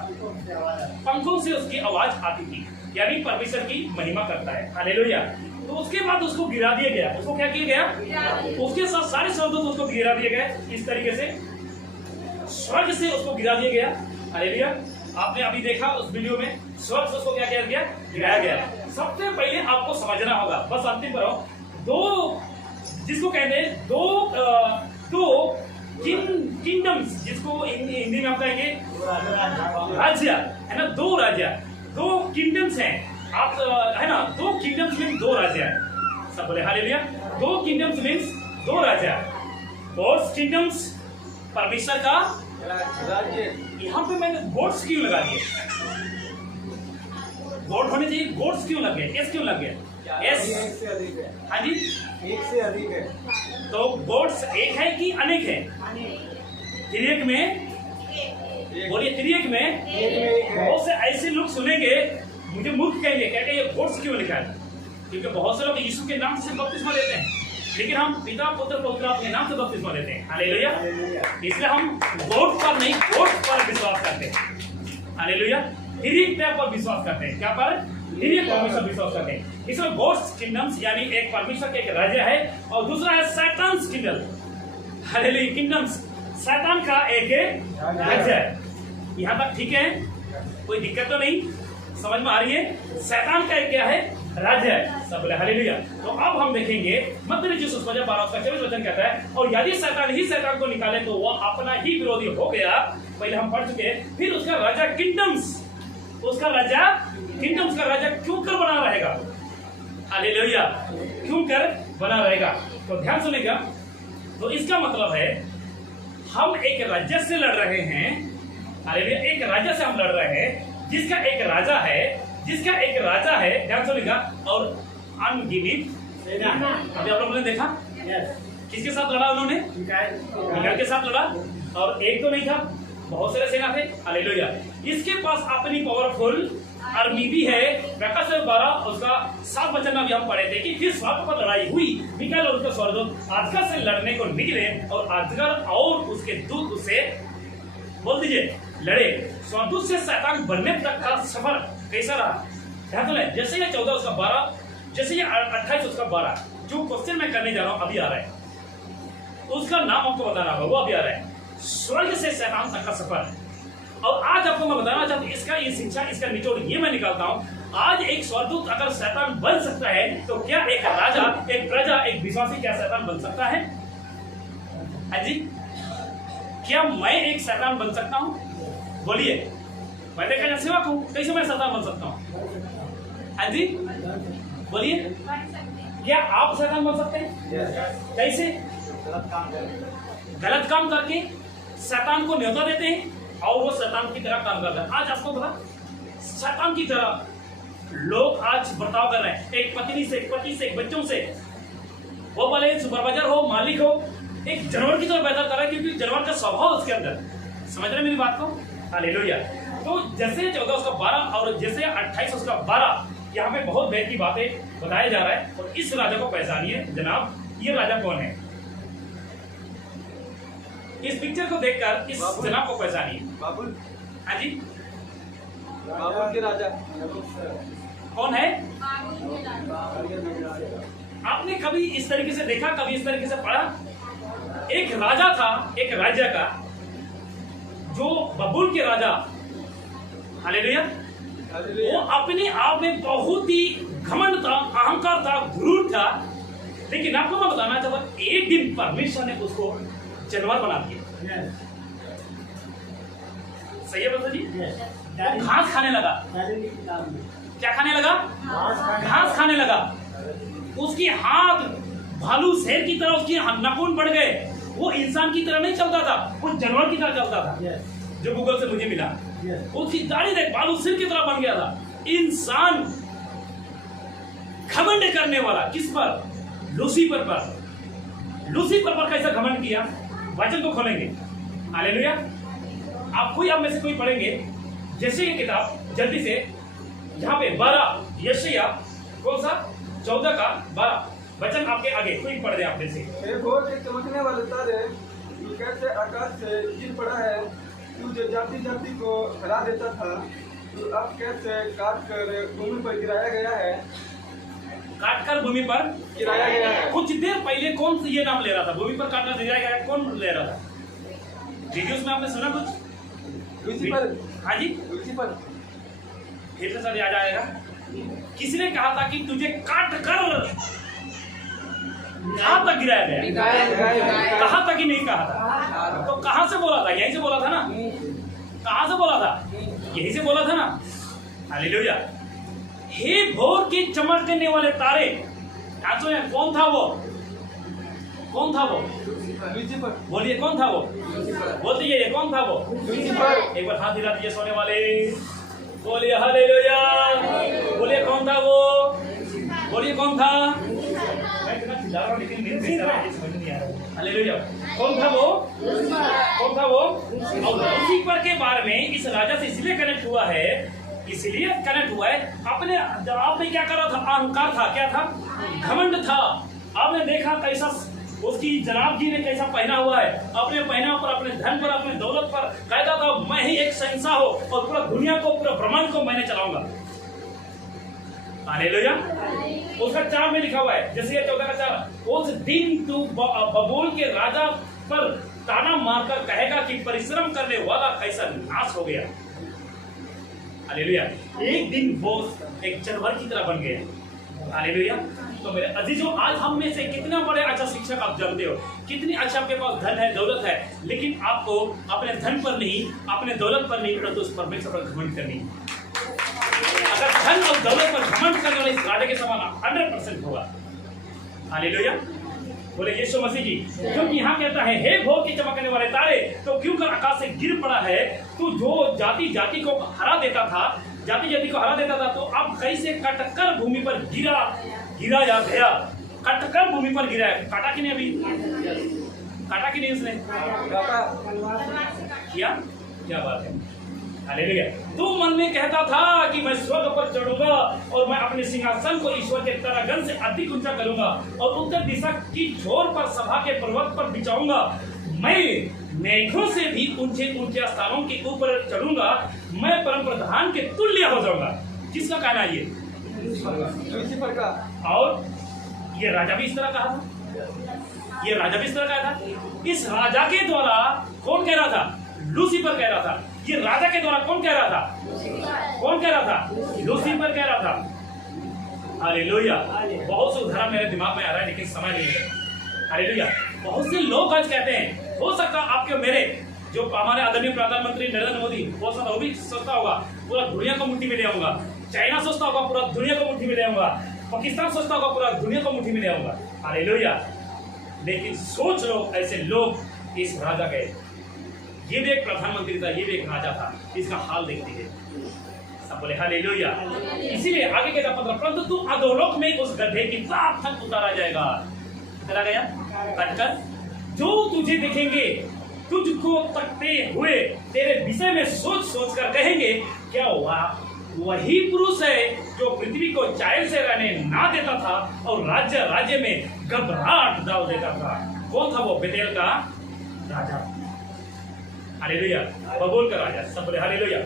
पंखों से उसकी आवाज आती थी, यानी परमेश्वर की महिमा करता है। हालेलुया। तो उसके बाद उसको गिरा दिया गया। उसको क्या किया गया? उसके साथ सारे स्वर्गदूत उसको गिरा दिए गए। इस तरीके से स्वर्ग से उसको गिरा दिया गया। हालेलुया। आपने अभी देखा उस वीडियो में, स्वर्ग से उसको क्या किया गया? गिराया गया। सबसे पहले आपको समझना होगा, बस अंतिम पर दो, जिसको कहते हैं दो किंगडम्स, जिसको हिंदी में आप कहेंगे राज्य, है ना? 2 राज्य, 2 किंगडम्स हैं। आप है ना, 2 किंगडम्स मीन्स 2 राज्य है। सब बोले हालेलुया। 2 किंगडम्स मीन्स 2 राज्य। गॉड्स किंगडम्स, परमेश्वर का राज्य। यहाँ पे मैंने गॉड्स क्यों लगा दिए? गॉड होने चाहिए, गॉड्स क्यों लग गए? एस क्यों लग गया? एस से अधिक है। हाँ जी, एक से अधिक है। तो गॉड्स एक है कि अनेक है? त्रिएक में, बोलिए त्रिएक में। बहुत से ऐसे लोग सुनेंगे, मुझे मूर्ख कहेंगे, क्या ये गॉड्स क्यों लिखा है? क्योंकि बहुत से लोग यीशु के नाम से बपतिस्मा लेते हैं, लेकिन हम पिता पुत्र पवित्र आत्मा के नाम से बपतिस्मा लेते हैं। हालेलुया। इसलिए हम गॉड पर नहीं, गॉड पर विश्वास करते हैं। हालेलुया। त्रिएक पर विश्वास करते हैं। क्या पर? त्रिएक परमेश्वर विश्वास करते हैं। इसमें गॉड्स किंगडम्स, यानी एक परमेश्वर के एक राज्य है और दूसरा है शैतान्स किंगडम। हालेलुया। किंगडम्स, शैतान का एक राज्य है। यहाँ तक ठीक है, कोई दिक्कत तो नहीं, समझ में आ रही है। शैतान का एक क्या है, राज्य है। सब बोले हालेलुया। तो अब हम देखेंगे मत्ती 12 उसका 24 वचन कहता है, और यदि शैतान ही शैतान को निकाले तो वह अपना ही विरोधी हो गया। पहले हम पढ़ चुके। फिर उसका राजा किंगडम्स, उसका राजा किंगडम्स का राजा क्यों कर बना रहेगा, हालेलुया, क्यों कर बना रहेगा। तो ध्यान सुनेगा। तो इसका मतलब है हम एक राज्य से लड़ रहे हैं, हालेलुया, एक राज्य से हम लड़ रहे हैं जिसका एक राजा है, जिसका एक राजा है, ध्यान सुनेगा, और अनगिनत सेना। अभी आप लोगों ने देखा किसके साथ लड़ा उन्होंने, मिकाएल के साथ लड़ा, और एक तो नहीं था, बहुत सारे सेना थे, हालेलुया। इसके पास अपनी पावरफुल आर्मी भी है। प्रकाश 12 उसका 7 वचन में भी हम पढ़े थे कि फिर स्वर्ग पर लड़ाई हुई, मिकाएल और उसके स्वर्गदूत अजगर से लड़ने को निकले, और अजगर और उसके दूत उसे, बोल दीजिए, लड़े। स्वर्गदूत से शैतान बनने तक का सफर कैसा रहा, ध्यान तो है। जैसे ये 14 उसका 12, जैसे ये 28 उसका 12, जो क्वेश्चन मैं करने जा रहा हूं अभी आ रहा है, उसका नाम आपको बताना होगा, वो अभी आ रहा है, स्वर्ग से शैतान तक का सफर। और आज आपको मैं बताना चाहता हूं, इसका ये शिक्षा, इसका निचोड़ ये मैं निकालता हूं। आज एक स्वर्गदूत अगर शैतान बन सकता है, तो क्या एक राजा, एक प्रजा, एक विश्वासी क्या शैतान बन सकता है? हाँ जी, क्या मैं एक शैतान बन सकता हूं? बोलिए, मैं देखा सेवक हूं, कैसे मैं शैतान बन सकता हूं? हाँ जी, बोलिए, क्या आप शैतान बन सकते हैं? कैसे? गलत काम करके शैतान को न्योता देते हैं और वो शैतान की तरह काम करता है। आज आपको पता, शैतान की तरह लोग आज बर्ताव कर रहे हैं, एक पत्नी से, एक पति से, एक बच्चों से, वो भले सुपरवाइजर हो, मालिक हो, एक जानवर की तरह पैदा कर रहा है, क्योंकि जानवर का स्वभाव उसके अंदर। समझ रहे मेरी बात को, हालेलुया। तो जैसे 14 उसका 12 और जैसे 28 उसका 12, यहाँ पे बहुत बेहद की बातें बताया जा रहा है। और इस राजा को पहचानिए जनाब, ये राजा कौन है? इस पिक्चर को देखकर इस जनाब को पहचानिए। बाबुल, हाँ जी, बाबुल के राजा कौन है? आपने कभी इस तरीके से देखा, कभी इस तरीके से पढ़ा? एक राजा था, एक राज्य का, जो बबूल के राजा, हालेलुया, वो अपने आप में बहुत ही घमंड था, अहंकार था, गुरूर था। लेकिन आपको मैं बताना चाहता हूं, एक दिन परमेश्वर ने उसको जानवर बना दिया। सही है बता जी? वो घास खाने लगा। क्या खाने लगा? घास खाने लगा। उसकी हाथ भालू शेर की तरह, उसकी नाखून बढ़ गए। वो इंसान की तरह नहीं चलता था, वो जानवर की तरह चलता था। जो गूगल से मुझे मिला, उसकी दाढ़ी देख, भालू शेर की तरह बन गया था। इंसान घमंड करने वाला किस पर? लूसीफर पर। लूसीफर पर कैसा घमंड किया? वचन को खोलेंगे, हालेलुया। आप कोई, आप में से कोई पढ़ेंगे जैसे ये किताब जल्दी से, यहाँ पे 12 यशायाह, कौन सा? 14 का 12 वचन आपके आगे, कोई पढ़ दे आप जैसे। एक और एक चमकने वाले तारे, तू कैसे आकाश से गिर पड़ा है, तू जो जाति जाति को हरा देता था, तू अब कैसे काट कर भूमि पर गिराया गया है। काटकर भूमि पर गिराया गया है। कुछ देर पहले कौन ये नाम ले रहा था? भूमि पर काटकर गिराया गया, कौन ले रहा था? वीडियोस में आपने सुना कुछ? लूसीफर। हाँ जी, लूसीफर। फिर से सब याद आएगा। किसने कहा था कि तुझे काट कर कहाँ तक गिराया गया? कहाँ तक ही नहीं कहा था? तो कहाँ से बोला था? यहीं से बोला था ना? कहाँ से बोला था? यहीं से बोला था ना, हालेलुया। हे भोर के चमकने वाले तारे, कौन था वो? कौन था वो? लूसीफर। बोलिए, कौन था वो? बोल दीजिए, कौन था वो? लूसीफर। एक बार हाथ हिला दीजिए सोने वाले, बोलिए हालेलुया। बोलिए, कौन था वो? बोलिए, कौन था? मैं इतना चिल्ला रहा हूं लेकिन समझ नहीं आ रहा। हालेलुया। कौन था वो? कौन था वो? और लूसीफर के बारे में इस राजा से इसलिए कनेक्ट हुआ है, इसलिए कनेक्ट हुआ है, अपने आपने क्या करा था? अहंकार था, क्या था? घमंड था। आपने देखा कैसा उसकी जनाब जी ने कैसा पहना हुआ है, अपने पहना पर, अपने धन पर, अपने दौलत पर कहता था मैं ही एक शहंशाह हूं और पूरा दुनिया को, पूरा ब्रह्मांड को मैंने चलाऊंगा। हालेलुया। उसका 4 में लिखा हुआ है, जैसे ये 14 का 4, उस दिन तू बबूल के राजा पर ताना मारकर कहेगा कि परिश्रम करने वाला कैसा नाश हो गया। हालेलुया। एक दिन वो एक जानवर की तरह बन गया। हालेलुया। तो मेरे अजीजों, आज हम में से कितना बड़े अच्छा शिक्षक आप जानते हो, कितनी अच्छा आपके पास धन है, दौलत है, लेकिन आपको अपने धन पर नहीं, अपने दौलत पर नहीं, परंतु उस परमेश्वर पर घमंड करनी। अगर धन और दौलत पर घमंड करने वाले इस राजा के समान 100% होगा। हालेलुया। बोले यीशु मसीह जी। क्योंकि यहाँ कहता है, हे भोर की चमकने वाले तारे, तो क्यों कर आकाश से गिर पड़ा है? तू जो जाति जाति को हरा देता था, जाति जाति को हरा देता था, तो अब कैसे कटकर भूमि पर गिरा या गया? कटकर भूमि पर गिरा है। काटा कि नहीं? अभी काटा कि नहीं उसने? किया? क्या बात है। हालेलुया। तू मन में कहता था कि मैं स्वर्ग पर चढ़ूंगा और मैं अपने सिंहासन को ईश्वर के तरागन से अधिक ऊंचा करूंगा और उत्तर दिशा की छोर पर सभा के पर्वत पर बिछाऊंगा। मैं मेघों से भी ऊंचे ऊंचे स्थानों के ऊपर चढ़ूंगा। मैं परम प्रधान के तुल्य हो जाऊंगा। किसका कहना है ये? लूसीफर का। और ये राजा भी इस तरह कहा था। ये राजा भी इस तरह कहा था। इस राजा के द्वारा कौन कह रहा था? लूसीफर कह रहा था। ये राजा के द्वारा कौन कह रहा था? कौन कह रहा था? लूसीफर कह रहा था। हालेलुया। बहुत से उदाहरण मेरे दिमाग में आ रहा है, लेकिन समय नहीं है। हालेलुया। बहुत से लोग आज कहते हैं, हो सकता आपके मेरे जो हमारे आदरणीय प्रधानमंत्री नरेंद्र मोदी, हो सकता वो भी सोचता होगा पूरा दुनिया को मुट्ठी में ले आऊंगा। चाइना सोचता होगा पूरा दुनिया को मुट्ठी में ले आऊंगा। पाकिस्तान सोचता होगा पूरा दुनिया को मुट्ठी में ले आऊंगा। हालेलुया। लेकिन सोच लो, ऐसे लोग इस राजा के, ये भी एक प्रधानमंत्री था, ये भी एक राजा था, इसका हाल देखते हैं। सब बोले हालेलुया। इसीलिए आगे कहता 15, परंतु तू अधोलोक में उस गड्ढे की ताप तक उतारा जाएगा। चला गया कटकर। जो तुझे देखेंगे, तुझको तकते हुए तेरे विषय में सोच सोच कर कहेंगे, क्या वही पुरुष है जो पृथ्वी को चायल से रहने ना देता था और राज्य राज्य में घबराहट डाल देता था। कौन था वो? बेतेल का राजा। हालेलुया। बबूल का राजा। सब बोले हालेलुया।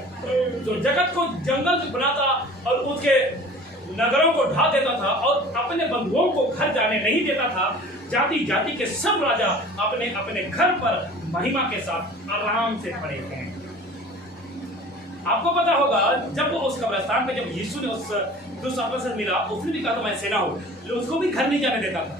जो जगत को जंगल बनाता और उसके नगरों को ढा देता था और अपने बंधुओं को घर जाने नहीं देता था। जाति जाति के सब राजा अपने अपने घर पर महिमा के साथ आराम से पड़े थे। आपको पता होगा, जब वो उस कब्रिस्तान पे जब यीशु ने उस दुष्ट आत्मा से मिला, उसने भी कहा था मैं सेना हूं, लेकिन उसको भी घर नहीं जाने देता था।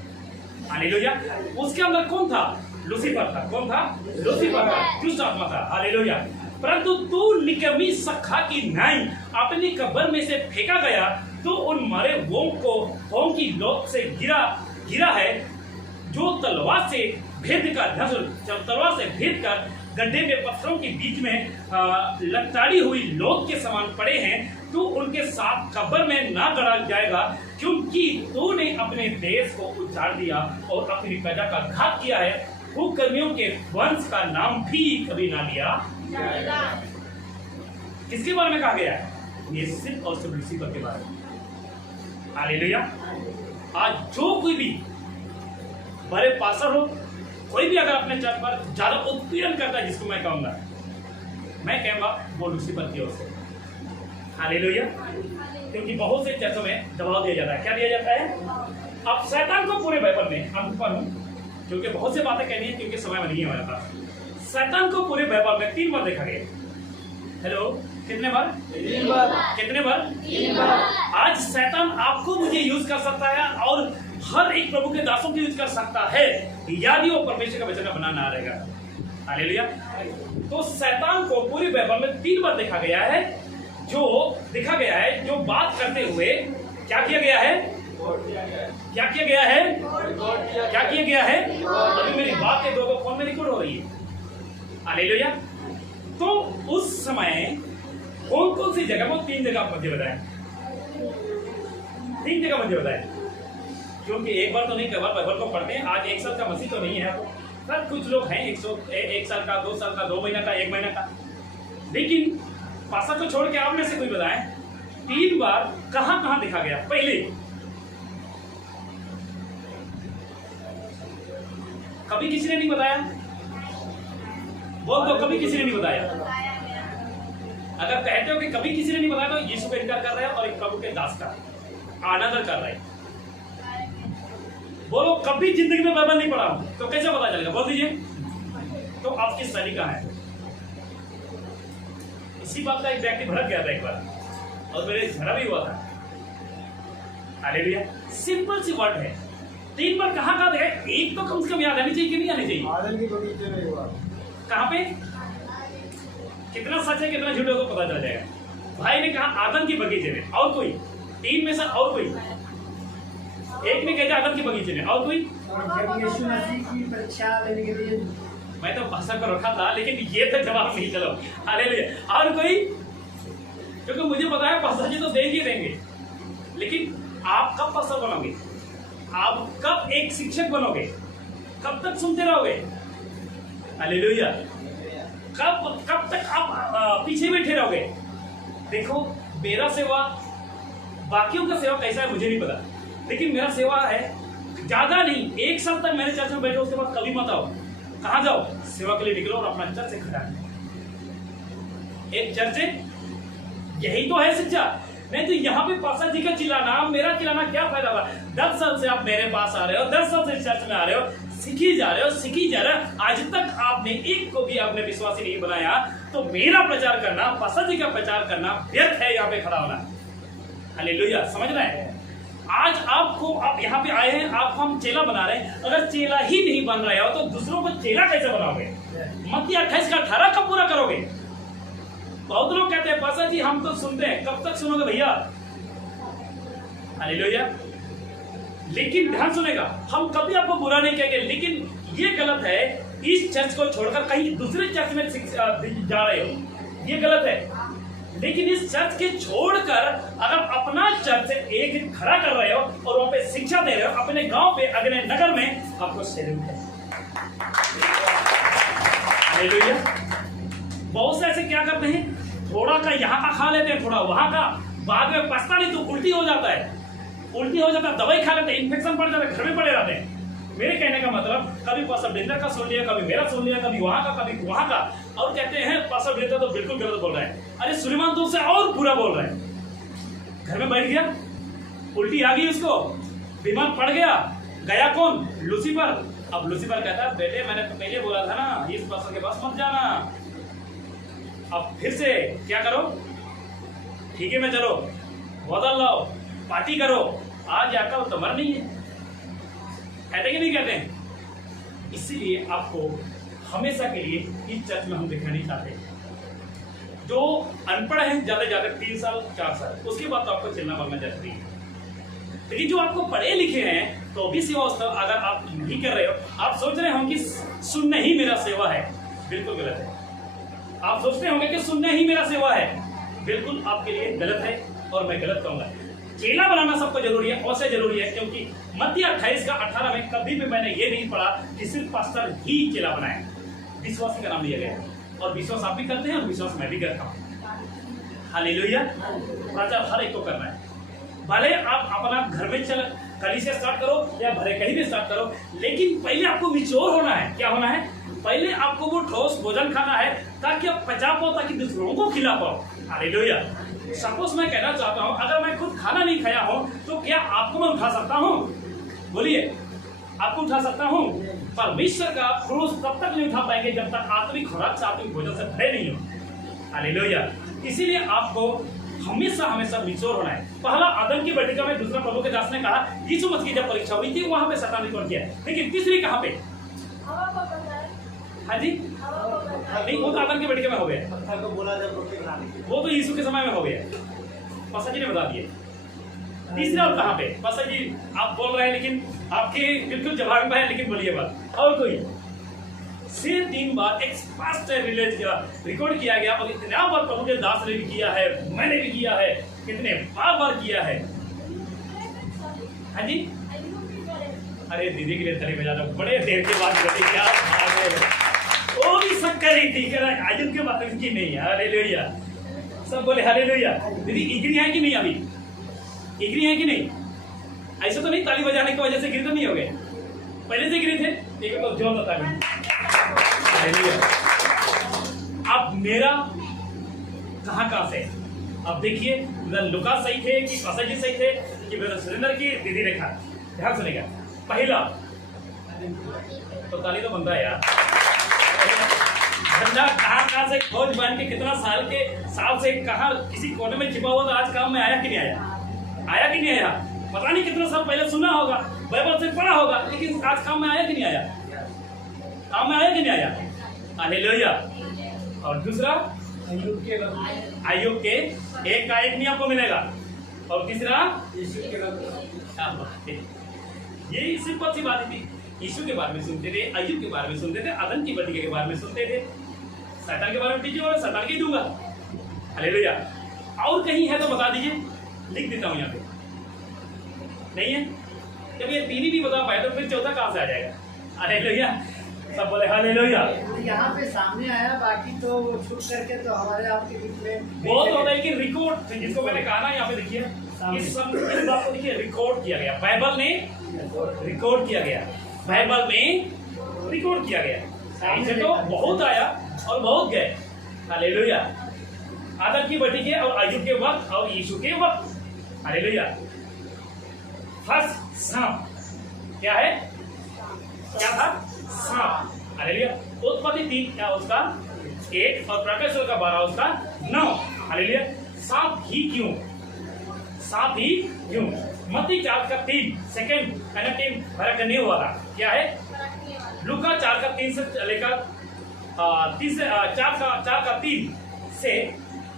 हालेलुया। उसके अंदर कौन था? लूसीफर था। कौन था? लूसीफर था, दुष्ट आत्मा था। हालेलुया। परंतु तू निकम्मी सखा की नाई अपनी कब्र में से फेंका गया, तो उन मरे वों की लोक से गिरा है, जो तलवार से भेद कर गड्ढे में पत्थरों के बीच में लताड़ी हुई लोथ के समान पड़े हैं। तू उनके साथ कब्र में ना गड़ा जाएगा, क्योंकि तूने अपने देश को उजाड़ दिया और अपनी प्रजा का घात किया है। कुकर्मियों के वंश का नाम भी कभी ना लिया। किसके बारे में कहा गया है? ये सिर्फ और सिर्फ लूसीफर के बारे में। हालेलुया। आज जो कोई भी बड़े पास्टर हो, कोई भी अगर अपने चर्च पर ज्यादा उत्पीड़न करता है, जिसको मैं कहूंगा वो लूसीफर की ओर से। हालेलुया। क्योंकि बहुत से चर्चों में दबाव दिया जाता है। क्या दिया जाता है? अब शैतान को पूरे बाइबल में, हम ऊपर हूं क्योंकि बहुत से बातें कहनी है, क्योंकि समय में नहीं है हमारे पास। शैतान को पूरे बाइबल में 3 बार देखा गया। हेलो, कितने बार? 3 बार। कितने बार? 3 बार। आज शैतान आपको मुझे यूज कर सकता है और हर एक प्रभु के दासों को यूज कर सकता है, यदि वो परमेश्वर का वचन बना ना रहेगा। हालेलुया। तो शैतान को पूरी बाइबल में 3 बार देखा गया है, जो बात करते हुए क्या किया गया है? क्या किया गया है? क्या किया गया है? अभी मेरी बात के 2 फोन में रिकॉर्ड हो रही है। हालेलुया। तो उस समय कौन कौन सी जगह, वो 3 जगह मुझे बताएं। 3 जगह मुझे बताएं, क्योंकि एक बार तो नहीं, कई बार बाइबल को पढ़ते हैं। आज 1 साल का मसीह तो नहीं है, सर कुछ लोग हैं 1 साल का, 2 साल का, 2 महीना का, 1 महीना का। लेकिन पासा को छोड़ के आप में से कोई बताएं, 3 बार कहां देखा गया? पहले कभी किसी ने नहीं बताया? बोल दो, कभी किसी ने नहीं बताया। अगर कहते हो कि कभी किसी ने नहीं बताया, तो यीशु का इनकार कर रहे हैं और एक प्रभु के दास का अनादर कर रहे हैं। बोलो, कभी जिंदगी में बाइबल नहीं पढ़ा हूं, तो कैसे पता चलेगा? बोल दीजिए। तो आपकी स्टडी कहाँ है? इसी बात का एक व्यक्ति भड़क गया था एक बार और मेरे झगड़ा भी हुआ था। हालेलुया। सिंपल सी वर्ड है, 3 बार कहाँ कहाँ है? एक तो कम से कम याद आनी चाहिए कि नहीं आनी चाहिए? आदम के बगीचे में हुआ। कहाँ पे? कितना सच है कितना झूठ है तो पता चल जाएगा। भाई ने कहा आदम के बगीचे में, और कोई? 3 में से और कोई? एक ने कहा आदम के बगीचे में, और कोई? जब यीशु मसीह की परीक्षा लेने के लिए मैं तो भाषा को रखा था लेकिन ये तो जवाब नहीं। चलो हालेलुया। और कोई? क्योंकि मुझे पता है पास्टर जी तो देंगे देंगे, लेकिन आप कब पास्टर बनोगे? आप कब एक शिक्षक बनोगे? कब तक सुनते रहोगे? हालेलुया। कब तक आप पीछे बैठे रहोगे? देखो, मेरा सेवा, बाकियों का सेवा कैसा है मुझे नहीं पता, लेकिन मेरा सेवा है ज्यादा नहीं, 1 साल तक मेरे चर्च में बैठो, उसके बाद कभी मत आओ। कहाँ जाओ? सेवा के लिए निकलो और अपना चर्च से खड़ा करो। एक चर्च है, यही तो है शिक्षा। नहीं तो यहाँ पे पास्टर जी का चिल्लाना, मेरा चिल्लाना क्या फायदा हुआ? 10 साल से आप मेरे पास आ रहे हो, 10 साल से चर्च में आ रहे हो, सीखी जा रहे हो, आज तक आपने एक को भी आपने विश्वासी नहीं बनाया, तो मेरा प्रचार करना, पास्टर जी का प्रचार करना व्यर्थ है। यहाँ पे खड़ा होना। हालेलुया। समझ रहे हैं? आज आप यहाँ पे आए हैं, आपको हम चेला बना रहे हैं। अगर चेला ही नहीं बन रहे हो तो दूसरों को चेला कैसे बनाओगे? मत्ती 28 का 18 कब पूरा करोगे? बहुत लोग कहते हैं पास्टर जी हम तो सुनते हैं, कब तक सुनोगे भैया? हालेलुया। लेकिन ध्यान सुनेगा, हम कभी आपको बुरा नहीं कहेंगे, लेकिन ये गलत है इस चर्च को छोड़कर कहीं दूसरे चर्च में जा रहे हो, ये गलत है। लेकिन इस चर्च के छोड़कर अगर अपना चर्च एक खड़ा कर रहे हो और वहां पे शिक्षा दे रहे हो, अपने गांव पे, अगले नगर में, आपको सैल्यूट है। हालेलुया। बहुत से ऐसे क्या करते हैं, थोड़ा का यहाँ का खा लेते हैं, थोड़ा वहां का, बाद में पछता नहीं तो उल्टी हो जाता है, दवाई खा लेते हैं, इन्फेक्शन पड़ जाता है, घर में पड़े रहते हैं। मेरे कहने का मतलब, कभी पास्टर बिंदर का सुन लिया, कभी मेरा सुन लिया, कभी वहां का, कभी वहां का, और कहते हैं पास्टर बिंदर तो बिल्कुल गलत बोल रहा है। अरे सुलेमान तो उससे और बुरा बोल रहा है। घर में बैठ गया, उल्टी आ गई उसको, बीमार पड़ गया कौन? लूसीफर। अब लूसीफर कहता है बेटे मैंने पहले बोला था ना, इस पास्टर के पास मत जाना। अब फिर से क्या करो? ठीक है मैं चलो, बदल लाओ, पार्टी करो, आज या कल तो मर नहीं है। कहते कि नहीं कहते? इसीलिए आपको हमेशा के लिए इस चर्च में हम दिखाना नहीं चाहते। जो अनपढ़ है ज्यादा ज्यादा 3 साल 4 साल, उसके बाद तो आपको चलना बढ़ना जरूरी है। लेकिन जो आपको पढ़े लिखे हैं तो भी सेवा अगर आप नहीं कर रहे हो, आप सोच रहे होंगे कि सुनना ही मेरा सेवा है, बिल्कुल गलत है। आप सोचते होंगे कि सुनना ही मेरा सेवा है, बिल्कुल आपके लिए गलत है और मैं गलत कहूंगा। चेला बनाना सबको जरूरी है, और से जरूरी है, क्योंकि मत्ती 28 का 18 में कभी भी मैंने ये नहीं पढ़ा कि सिर्फ पास्टर ही चेला बनाए, विश्वासी का नाम लिया गया। और विश्वास आप भी करते हैं और विश्वास मैं भी करता हूँ। हालेलुया। प्रचार हर एक को करना है, भले आप अपना घर में कली से स्टार्ट करो या भले कहीं भी स्टार्ट करो, लेकिन पहले आपको मिच्योर होना है। क्या होना है? पहले आपको वो ठोस भोजन खाना है ताकि आप पचा पाओ, ताकि दूसरों को खिला पाओ। हालेलुया। सपोज मैं कहना चाहता हूँ, अगर मैं खुद खाना नहीं खाया हूँ तो क्या आपको मैं उठा सकता हूँ? बोलिए, आपको उठा सकता हूँ? परमेश्वर का क्रूस तब तक नहीं उठा पाएंगे जब तक आत्मिक खुराक से, आत्मिक भोजन से भरे नहीं हो। हालेलुया। इसीलिए आपको हमेशा हमेशा मिच्योर होना है। पहला आदम की वाटिका में, दूसरा प्रभु के दास ने कहा यीशु मसीह की जब परीक्षा हुई थी वहां पे शैतान ने कौन किया, लेकिन तीसरी कहां पे? हाँ जी, नहीं वो तो आदम की वाटिका में हो गया, वो तो यीशु के समय में हो गया, पास्टर जी ने बता दिया। तीसरा और कहां पे? पास्टर जी आप बोल रहे हैं लेकिन आपके बिल्कुल जवाब में है, लेकिन बोलिए बात। और कोई से 3 बार एक स्पष्ट रिकॉर्ड किया गया, और इतना बार प्रभु के दास ने भी किया है, मैंने भी किया है, कितने बार किया है। हाँ जी, अरे दीदी के लिए ताली बजा दो, बड़े देर के बाद बोली क्या बात है। वो भी सब कर रही थी, आज उनके बात की नहीं है। हालेलुया, सब बोले हालेलुया। दीदी इग्री है कि नहीं? अभी इग्री है कि नहीं? ऐसे तो नहीं ताली बजाने की वजह से गिर तो नहीं हो गए, पहले से गिरे थे, एक तो जोर बता। अब मेरा कहां से? अब देखिए, लुका सही थे कि पास्टर जी सही थे कि ब्रदर सुरेंद्र की दीदी रेखा? ध्यान सुनेगा। पहला तो ताली तो बनता है यार। झंडा कहाँ से खोज बन के कितना साल से कहाँ किसी कोने में छिपा हुआ था, आज काम में आया कि नहीं आया? आया कि नहीं आया? पता नहीं कितना साल पहले सुना होगा, बाइबल से पढ़ा होगा, लेकिन आज काम में आया कि नहीं आया? काम में आया कि नहीं आया? हालेलुया। और दूसरा आयुब के एक का एक नहीं आपको मिलेगा, और तीसरा ये सिंपल सी बात थी। यीशु के बारे में सुनते थे, अय्यूब के बारे में सुनते थे, आदम की बटिया के बारे में सुनते थे, शैतान के बारे में दीजिए और शैतान के दूंगा। हालेलुया। और कहीं है तो बता दीजिए, लिख देता हूं यहाँ पे। नहीं है? जब ये तीन ही नहीं बता पाए तो फिर चौथा कहां से आ जाएगा? हालेलुया। सब बोले हालेलुया। यहाँ पे सामने आया, बाकी तो वो छूट करके तो हमारे आपके बीच में बहुत होता है कि रिकॉर्ड, जिसको मैंने कहा ना, यहाँ पे देखिए इस बात को देखिए, रिकॉर्ड किया गया, बाइबल में रिकॉर्ड किया गया, बाइबल में रिकॉर्ड किया गया। ऐसे तो बहुत आया और बहुत गए। हालेलुया। आदम की बटी के और अय्यूब के वक्त और यीशु के वक्त। हालेलुया। फर्स्ट सांप क्या है? क्या था? सांप। हालेलुया। उत्पत्ति 3 क्या उसका 1 और प्रकाश का 12 उसका 9। हालेलुया। सांप ही क्यों? सांप ही क्यों? मत्ती 4 का 3 सेकंड पेनल्टी फर्क नहीं हुआ था। क्या है? लूका 4 का 3 से लेकर 4 का 3 से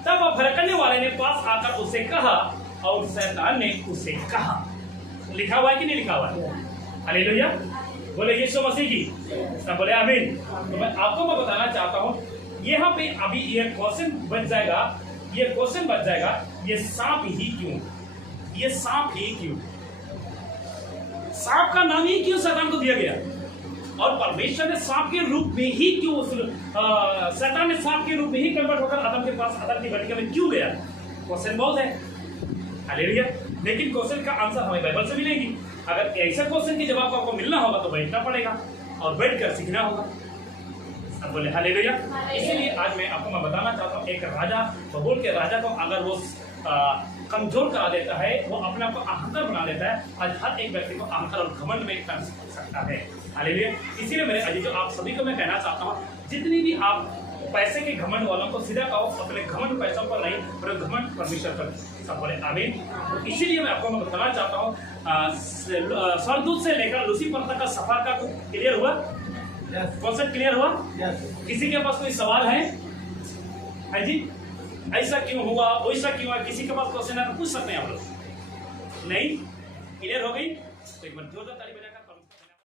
तब भड़कने वाले ने पास आकर उसे कहा और शैतान ने उसे कहा। लिखा हुआ है कि नहीं लिखा हुआ है? हालेलुया। बोले यीशु मसीह की, सब बोले आमीन। तो मैं आपको बताना चाहता हूँ, यहाँ पे अभी ये क्वेश्चन बच जाएगा, ये सांप ही क्यों? ये सांप ही क्यों? सांप का नाम ही क्यों शैतान को दिया गया? और परमेश्वर ने सांप के रूप में ही क्यों, शैतान ने सांप के रूप में ही कन्वर्ट होकर आदम के पास, आदम की बटिया में क्यों गया? क्वेश्चन बहुत है। हालेलुया। लेकिन क्वेश्चन का आंसर हमें बाइबल से मिलेगी। अगर ऐसा क्वेश्चन की जवाब आपको मिलना होगा तो बैठना पड़ेगा और बैठकर सीखना होगा। अब बोले हालेलुया। इसीलिए आज मैं आपको बताना चाहता हूँ, एक राजा बबूल के राजा को अगर वो कमजोर करा देता है, वो अपने आप को अहंकार बना देता है, आज हर एक व्यक्ति को अहंकार और घमंड में कर सकता है। हालेलुया। इसीलिए मेरे अजीजों, आप सभी को मैं कहना चाहता हूँ, जितनी भी आप पैसे के घमंड वालों को सीधा कहो, अपने घमंड पैसों पर नहीं, पर घमंड परमेश्वर पर। सब बोले आमीन। तो इसीलिए मैं आपको बताना चाहता हूँ, स्वर्गदूत से लेकर लूसीफर तक का सफर का क्लियर हुआ? कॉन्सेप्ट क्लियर हुआ? किसी के पास कोई सवाल है जी? ऐसा क्यों हुआ, वैसा क्यों हुआ? किसी के पास क्वेश्चन है तो पूछ सकते हैं आप लोग। नहीं क्लियर हो गई? तो एक बार जोरदार